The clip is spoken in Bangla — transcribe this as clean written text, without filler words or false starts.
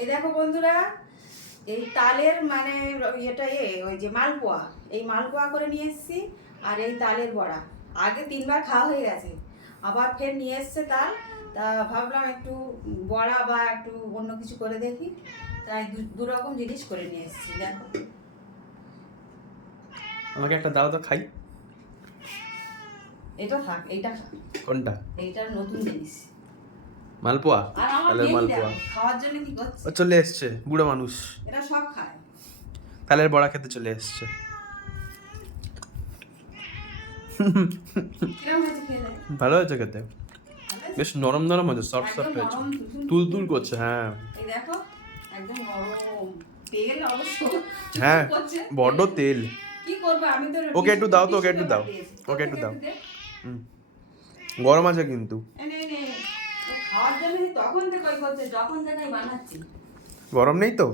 এই দেখো বন্ধুরা, এই তালের মানে ওই যে মালপোয়া, এই মালপোয়া করে নিয়ে এসেছি। আর এই তালের বড়া আগে 3বার খাওয়া হয়ে গেছে, আবার ফের নিয়ে এসছে তাল। তা ভাবলাম একটু বড়া বা একটু অন্য কিছু করে দেখি, তাই দু রকম জিনিস করে নিয়ে এসেছি। দেখো, আমাকে একটা দাও তো খাই। এটা থাক, এইটা থাক। কোনটা? এইটা নতুন জিনিস, মালপোয়া। আর আমার তালের মেয়ে মালপোয়া খাওয়ার জন্য কি করছে, ও চলে এসছে, বুড়ো মানুষ এটা সব খায়। তালের বড়া খেতে চলে এসছে। কিরম হয়েছে খেয়ে দেখ? ভালো হয়েছে খেতে, বেশ নরম নরম হয়েছে, সফট একদম সফট হয়েছে, নরম তুল তুল করছে। হ্যাঁ এই দেখো, একদম নরম। তেল অবশ্য হ্যাঁ, করছে। বড্ড তেল। কি করবো আমি তো, ওকে একটু দাও তো, ওকে টিস্যু একটু দাও, পেপার দিয়েছি। ওকে একটু দাও। দে। গরম আছে কিন্তু। নে নে, ও খাওয়ার জন্য তখন থেকে ওই করছে, যখন থেকে বানাচ্ছি। গরম নেই তো?